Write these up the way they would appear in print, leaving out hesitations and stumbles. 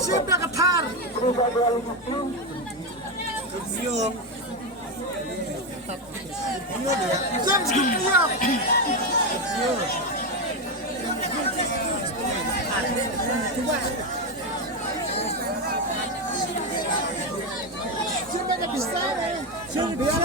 Siap dah ketar. Jam siap. Siapa yang bisa? Siapa bisa?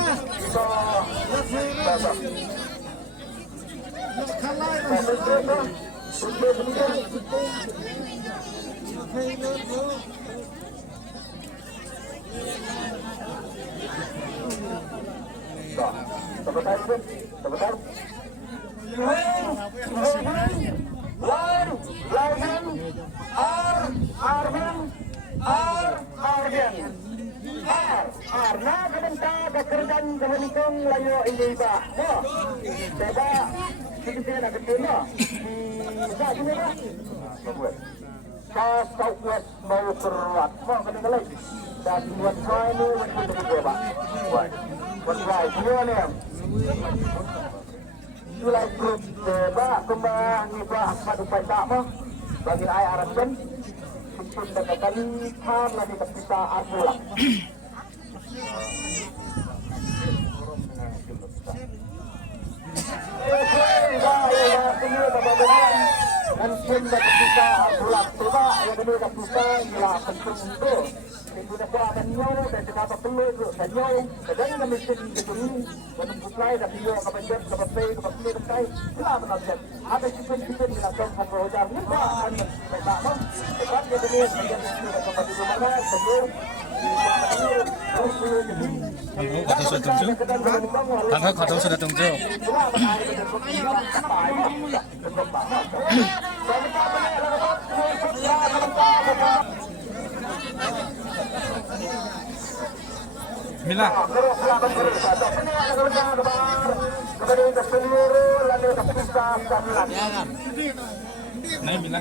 Arna kebentar bekerjan kemenikung layo ini pak. Coba kita nak ketemu. Bisa gini lah. Saya Southwest mau keruat. Mau kena lagi. Dan buat saya ni macam tu juga pak. Buat saya dia ni. Mulai grup sebab kembang ni pak pada upaya tak mah. Bagi saya arahan. Sistem dekatkan tham lagi kita arpulah. Mungkin dah kita pulang coba yang ini dah kita ialah penting itu. Kita dah akan nyawa dan kita perlu itu saja. Kadang kita mesti begini untuk mulai dah dia kepada kepada kepada selama nanti. Ada sistem kita akan memperoleh ni akan kita tahu. Sebab kita ni kita kepada mana sebelum Kartu sudah tunggu. Mila. Nah, Mila.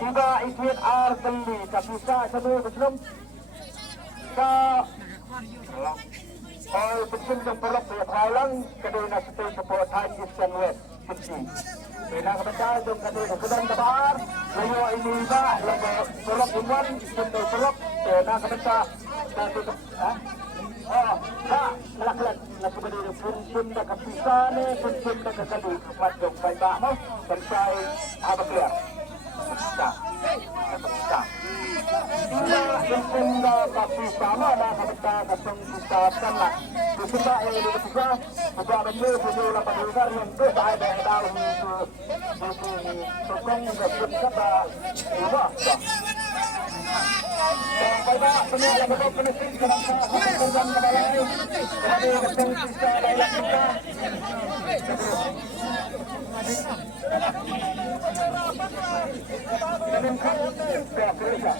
Tiba ikut arteli tapi saya sebelum penting yang pelak ya halang kedua nasi support time Eastern West penting. Ina kebaca jom kedua sedang tebar layu ini ba lagu pelak iman pendek pelak ina kebaca satu melak-melak nak berdiri pun dah kepisah ni pun dah kesadu macam baik mah percaya apa dia tak pun dah kepisah mana dah kepisah kesem kita sangat kita yang kepisah juga betul betul lapan luar yang tu saya dah dalam itu sokong kesem kata ubah Bapak punya yang betul penuh dalam program kebalai dari kesem kita dalam kita dengan kerja kerja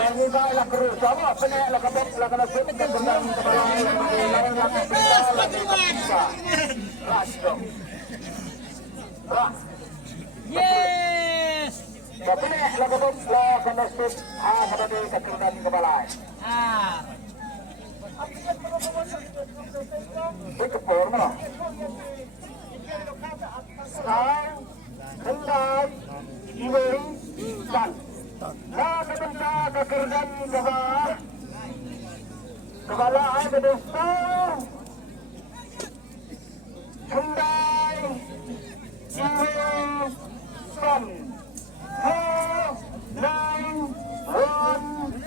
Ini baiklah kerja sama peneklah kabut lah kena sebut tentang kebalai lain lagi kita Yes. Peneklah kabut lah kena sebut pada kekerjaan kebalai. Kepor mana? Sekarang kendai iweng dan nak kebenca kekerjaan kebalai kebalai berdesa kendai iweng dan 4, 9, 1,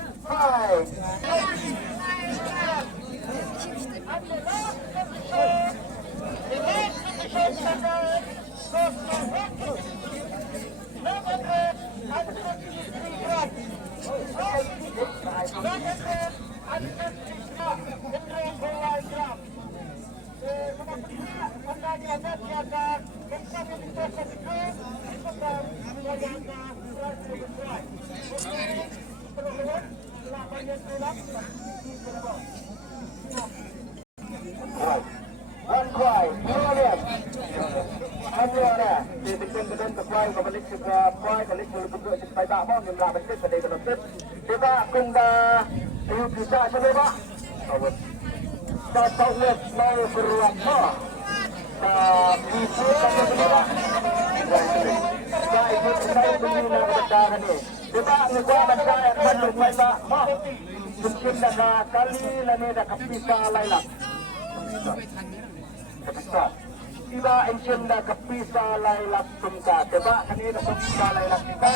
One cry, brilliant. Ada di depan terkuai kembali ke kuai kembali ke bentuk sampai tak mau jumlah bentuk pada bentuk. Kita kunda hidup kita coba. Kita tahu mau beruang apa. Kita coba. Kita ikut saya begini berjalan ni. Kita nikah berjalan bandung kita. Mungkin dah kali lani dah kepisah lain. Kepisah. Tiba insyaallah kepisah lailak tumka. Tiba kanina kepisah lailak kita.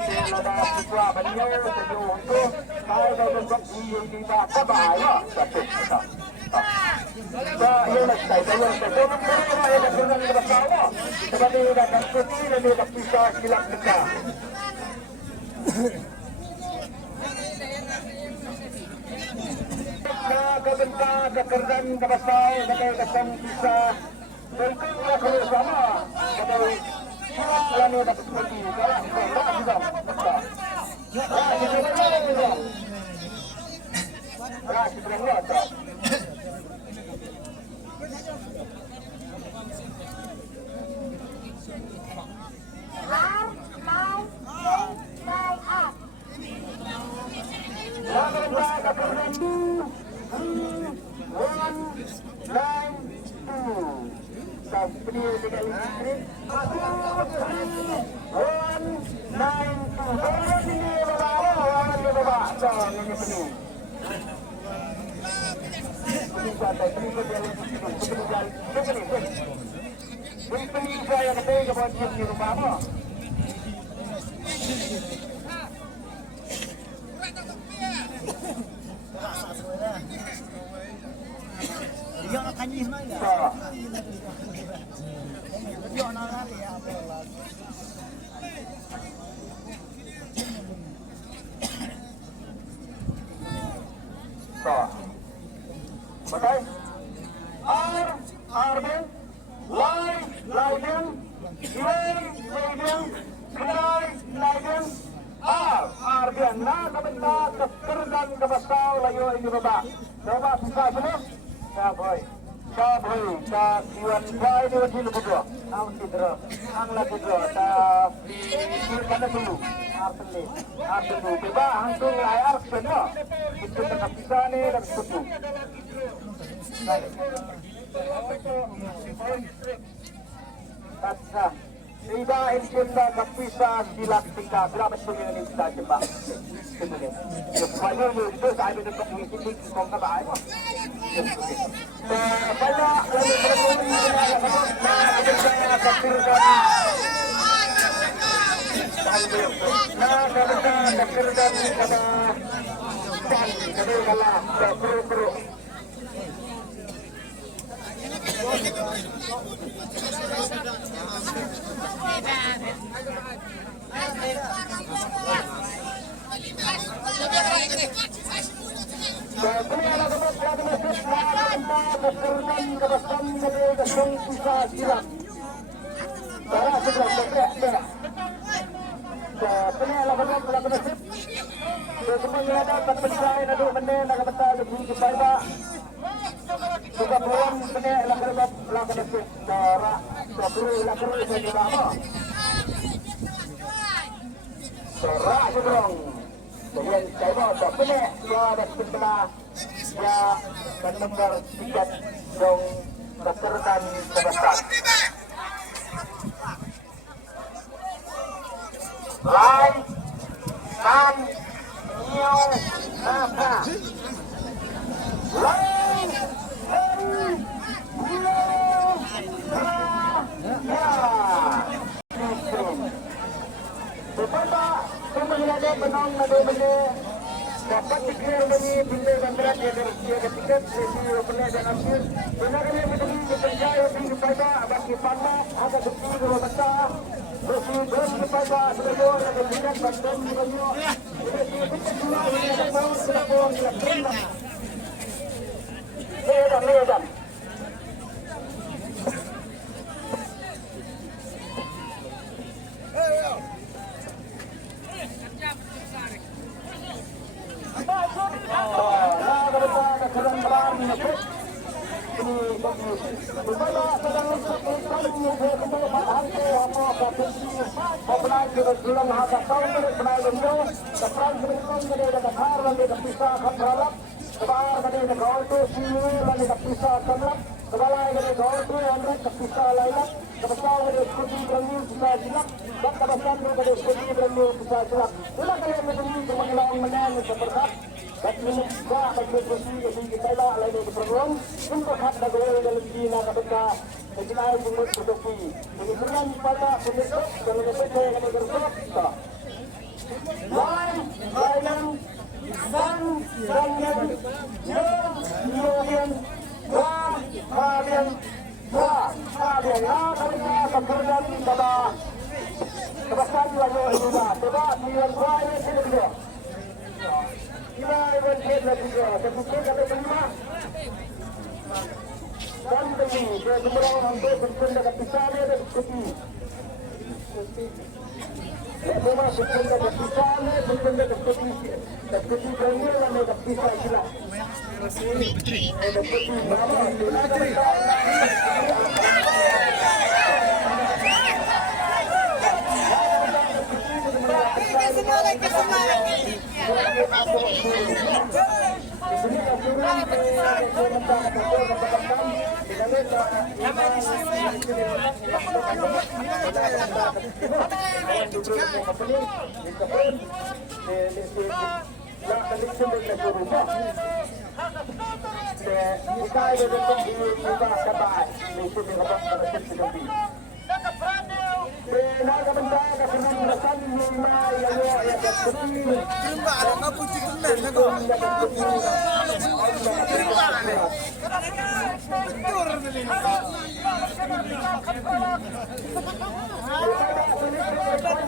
Selada siswa beliau sejauh itu. Saya dah bentuk ini tiba kebaya. Satu kita. Saya nak saya yang saya nak dengan bersama. Seperti dah kepisah lani kepisah silap kita. Kebentar kekerjaan kebasai sebagai kesem bisa tentunya kalau sama sebagai lalu dapat seperti kalau juga Dia nak kanyi semua. Dia nak lari apa lah. Betul? Arben, Laiden, Laiden, Laiden, Arben, nah kebentar kekerjaan kebasau layu ini bapak. Coba bisa semua? Saboy, Saboy, Kiwan Pai di wajib kedua. ang tidro, ang latidro, sa pada dulu, artene, diba, hanggang layar, no? Itu tengah pisah ni, dan setuju. Tatsa, tiba insyaallah kapisa silak tika, berapa sebenarnya ini kita coba. Sebenarnya itu saya ada tempat ini kong kabai. Banyak lagi kemudian saya tak pernah ada sebelah ya mendengar tiket dong kesertan sebesar lain kan nyo apa lain ada penong ada benda dapat dikira dari benda bandara dia ada tiket sesi pernah dan hampir benar ini menjadi kepercaya tinggi pada bagi panas ada bukti dua besar bukti kepada seluruh ada tiket bandar banyak jadi kita semua ini ada mau selapor selapor ledan untuk hak negara dalam China ketika China jumlah produksi ini bukan pada penduduk dan negara yang berkuasa lain dan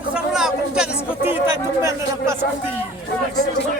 Sama lah, aku jadi seperti itu, itu mana dapat seperti.